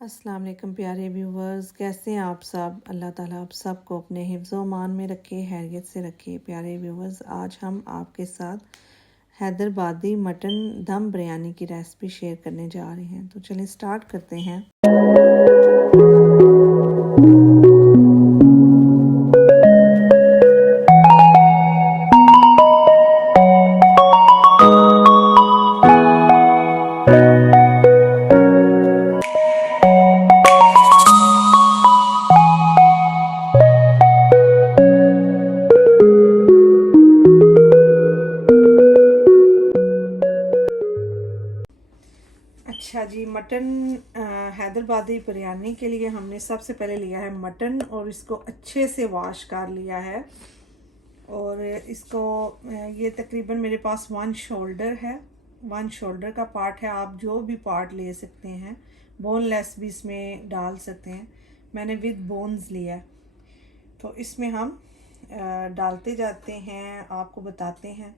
अस्सलाम वालेकुम प्यारे व्यूवर्स, कैसे हैं आप सब। अल्लाह ताला आप सबको अपने हिफ्ज़ मान में रखे, हैरियत से रखे। प्यारे व्यूवर्स, आज हम आपके साथ हैदराबादी मटन दम बिरयानी की रेसिपी शेयर करने जा रहे हैं। तो चलिए स्टार्ट करते हैं। अच्छा जी, मटन हैदराबादी बिरयानी के लिए हमने सबसे पहले लिया है मटन और इसको अच्छे से वॉश कर लिया है। और इसको ये तकरीबन मेरे पास 1 शोल्डर है, 1 शोल्डर का पार्ट है। आप जो भी पार्ट ले सकते हैं, बोनलेस भी इसमें डाल सकते हैं। मैंने विद बोन्स लिया है। तो इसमें हम डालते जाते हैं, आपको बताते हैं।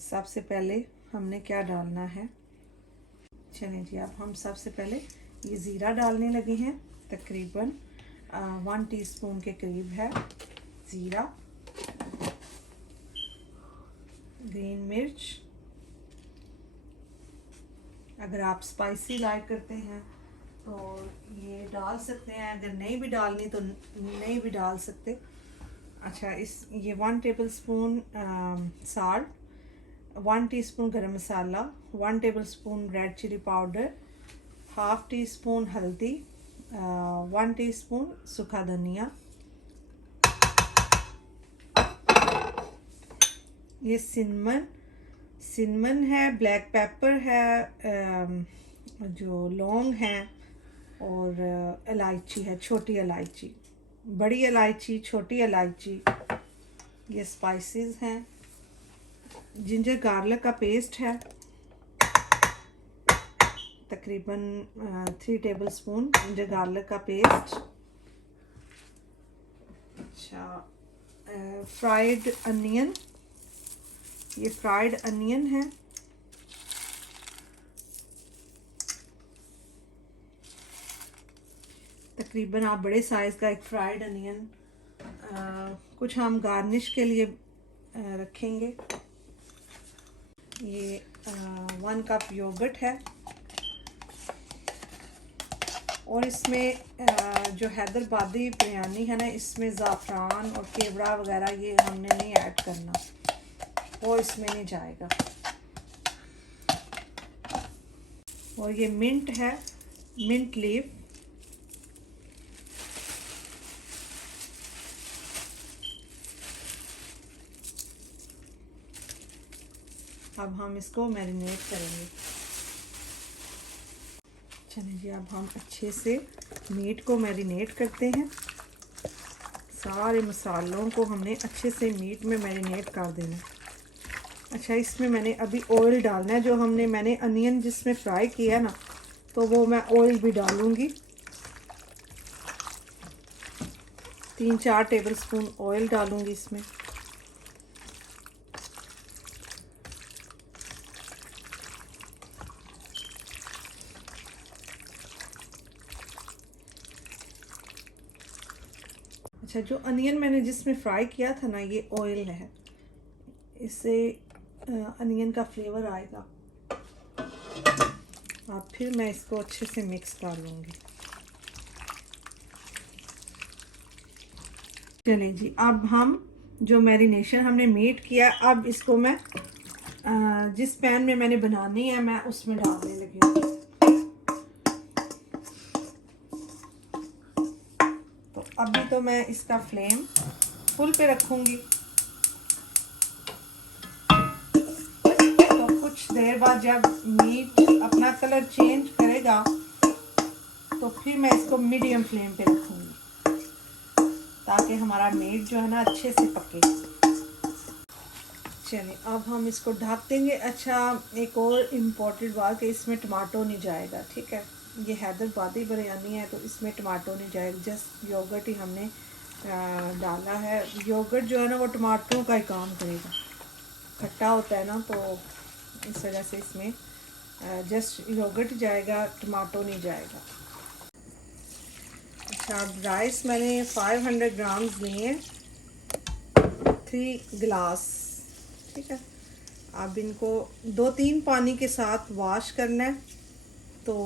सबसे पहले हमने क्या डालना है। चलें जी, अब हम सबसे पहले ये ज़ीरा डालने लगे हैं। तकरीबन 1 टीस्पून के करीब है ज़ीरा। ग्रीन मिर्च, अगर आप स्पाइसी लाइक करते हैं तो ये डाल सकते हैं, अगर नहीं भी डालनी तो नहीं भी डाल सकते। अच्छा, ये 1 table spoon salt, 1 teaspoon garam masala, 1 table spoon red chilli powder, half tea spoon हल्दी, 1 टीस्पून सूखा धनिया। ये सिनमन है, ब्लैक पेपर है, जो लौंग है, और इलायची है, छोटी इलायची, बड़ी इलायची, छोटी इलायची। ये स्पाइसेस हैं। जिंजर गार्लिक का पेस्ट है, तकरीबन 3 टेबल स्पून जिंजर गार्लिक का पेस्ट। अच्छा, फ्राइड अनियन, ये फ्राइड अनियन है। तकरीबन आप बड़े साइज़ का एक फ्राइड अनियन, कुछ हम गार्निश के लिए रखेंगे। ये 1 कप योगर्ट है। और इसमें जो हैदराबादी बिरयानी है ना, इसमें ज़ाफ़रान और केवड़ा वगैरह ये हमने नहीं ऐड करना, वो इसमें नहीं जाएगा। और ये मिंट है, मिंट लीफ। अब हम इसको मैरिनेट करेंगे। चलिए जी, अब हम अच्छे से मीट को मैरिनेट करते हैं। सारे मसालों को हमने अच्छे से मीट में मैरिनेट कर देना। अच्छा, इसमें मैंने अभी ऑयल डालना है। जो मैंने अनियन जिसमें फ्राई किया ना, तो वो मैं ऑयल भी डालूंगी। 3-4 टेबल स्पून ऑयल डालूंगी इसमें। अच्छा, जो अनियन मैंने जिसमें फ्राई किया था ना, ये ऑयल है, इससे अनियन का फ्लेवर आएगा। अब फिर मैं इसको अच्छे से मिक्स कर लूँगी। चलें जी, अब हम जो मैरिनेशन हमने मीट किया, अब इसको मैं जिस पैन में मैंने बनानी है, मैं उसमें डालने लगी हूँ। तो अभी तो मैं इसका फ्लेम फुल पे रखूँगी। तो कुछ देर बाद जब मीट अपना कलर चेंज करेगा, तो फिर मैं इसको मीडियम फ्लेम पे रखूँगी, ताकि हमारा मीट जो है ना अच्छे से पके। चलिए, अब हम इसको ढक देंगे। अच्छा, एक और इम्पोर्टेंट बात कि इसमें टमाटो नहीं जाएगा, ठीक है। ये हैदराबादी बिरयानी है, तो इसमें टमाटो नहीं जाएगा, जस्ट योगर्ट ही हमने डाला है। योगर्ट जो है ना, वो टमाटरों का ही काम करेगा, खट्टा होता है ना, तो इस वजह से इसमें जस्ट योगर्ट जाएगा, टमाटो नहीं जाएगा। अच्छा, अब राइस मैंने 500 ग्राम्स लिए हैं, 3 गिलास। ठीक है, अब इनको 2-3 पानी के साथ वॉश करना है। तो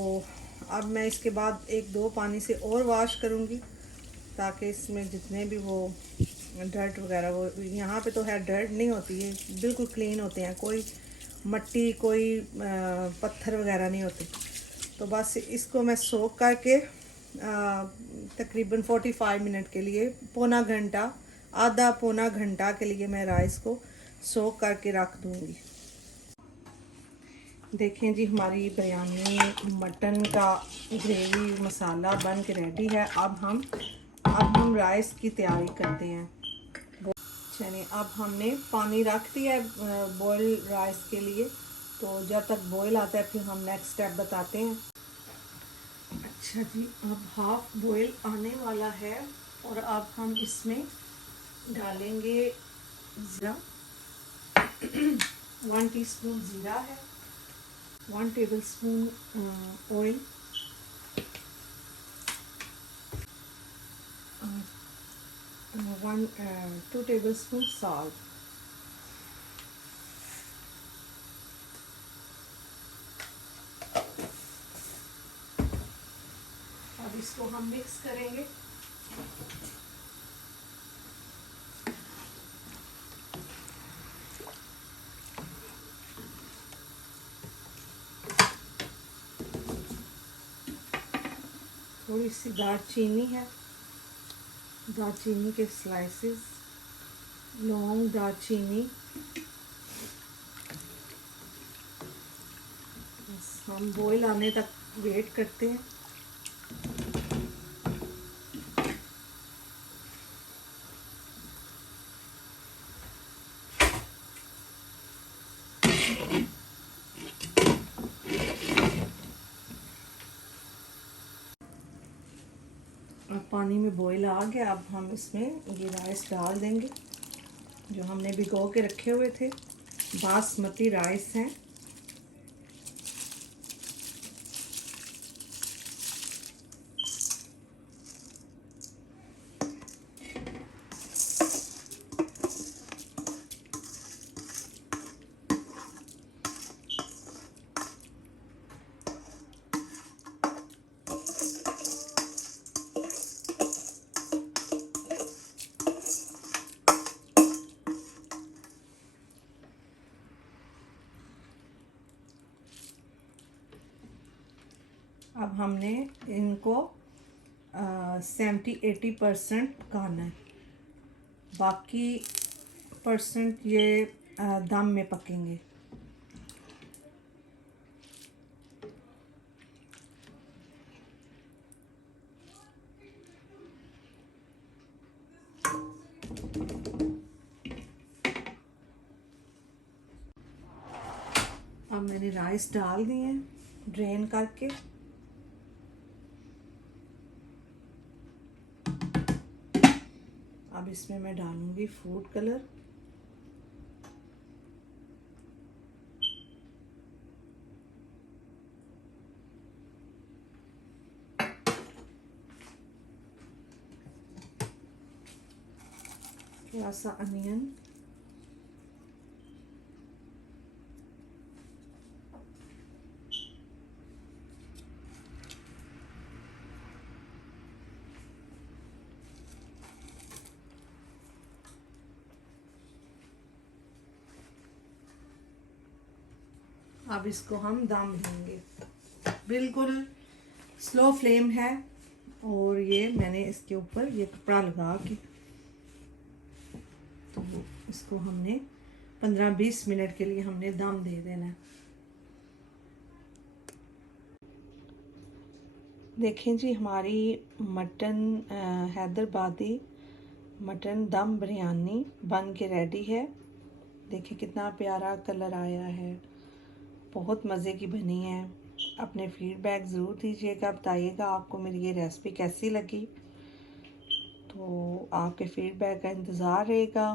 अब मैं इसके बाद 1-2 पानी से और वॉश करूँगी, ताकि इसमें जितने भी वो डर्ट वगैरह, वो यहाँ पे तो है डर्ट नहीं होती है, बिल्कुल क्लीन होते हैं, कोई मट्टी कोई पत्थर वगैरह नहीं होते। तो बस इसको मैं सोक करके तकरीबन 45 मिनट के लिए, पौना घंटा, आधा पौना घंटा के लिए मैं राइस को सोक करके रख दूँगी। देखें जी, हमारी बिरयानी मटन का ग्रेवी मसाला बन के रेडी है। अब हम राइस की तैयारी करते हैं। चलिए, अब हमने पानी रख दिया है बॉयल राइस के लिए। तो जब तक बॉयल आता है फिर हम नेक्स्ट स्टेप बताते हैं। अच्छा जी, अब हाफ बॉयल आने वाला है और अब हम इसमें डालेंगे ज़ीरा। 1 टीस्पून ज़ीरा है, 1 टेबलस्पून ऑयल, 2 टेबलस्पून सॉल्ट। अब इसको हम मिक्स करेंगे। थोड़ी सी दालचीनी है, दालचीनी के स्लाइसेस, लौंग, दालचीनी। बस हम बॉईल आने तक वेट करते हैं। अब पानी में बॉईल आ गया। अब हम इसमें ये राइस डाल देंगे जो हमने भिगो के रखे हुए थे। बासमती राइस हैं। अब हमने इनको 70-80% पकाना है, बाकी परसेंट ये दम में पकेंगे। अब मैंने राइस डाल दिए हैं ड्रेन करके। अब इसमें मैं डालूंगी फूड कलर, थोड़ा सा अनियन, अब इसको हम दम देंगे। बिल्कुल स्लो फ्लेम है और ये मैंने इसके ऊपर ये कपड़ा लगा के, तो इसको हमने 15-20 मिनट के लिए हमने दम दे देना है। देखें जी, हमारी मटन हैदराबादी मटन दम बिरयानी बन के रेडी है। देखिए कितना प्यारा कलर आया है, बहुत मज़े की बनी है। अपने फीडबैक ज़रूर दीजिएगा, बताइएगा आपको मेरी ये रेसिपी कैसी लगी। तो आपके फीडबैक का इंतज़ार रहेगा।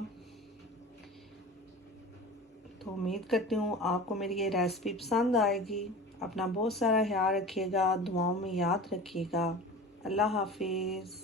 तो उम्मीद करती हूँ आपको मेरी ये रेसिपी पसंद आएगी। अपना बहुत सारा ख्याल रखिएगा, दुआओं में याद रखिएगा। अल्लाह हाफिज़।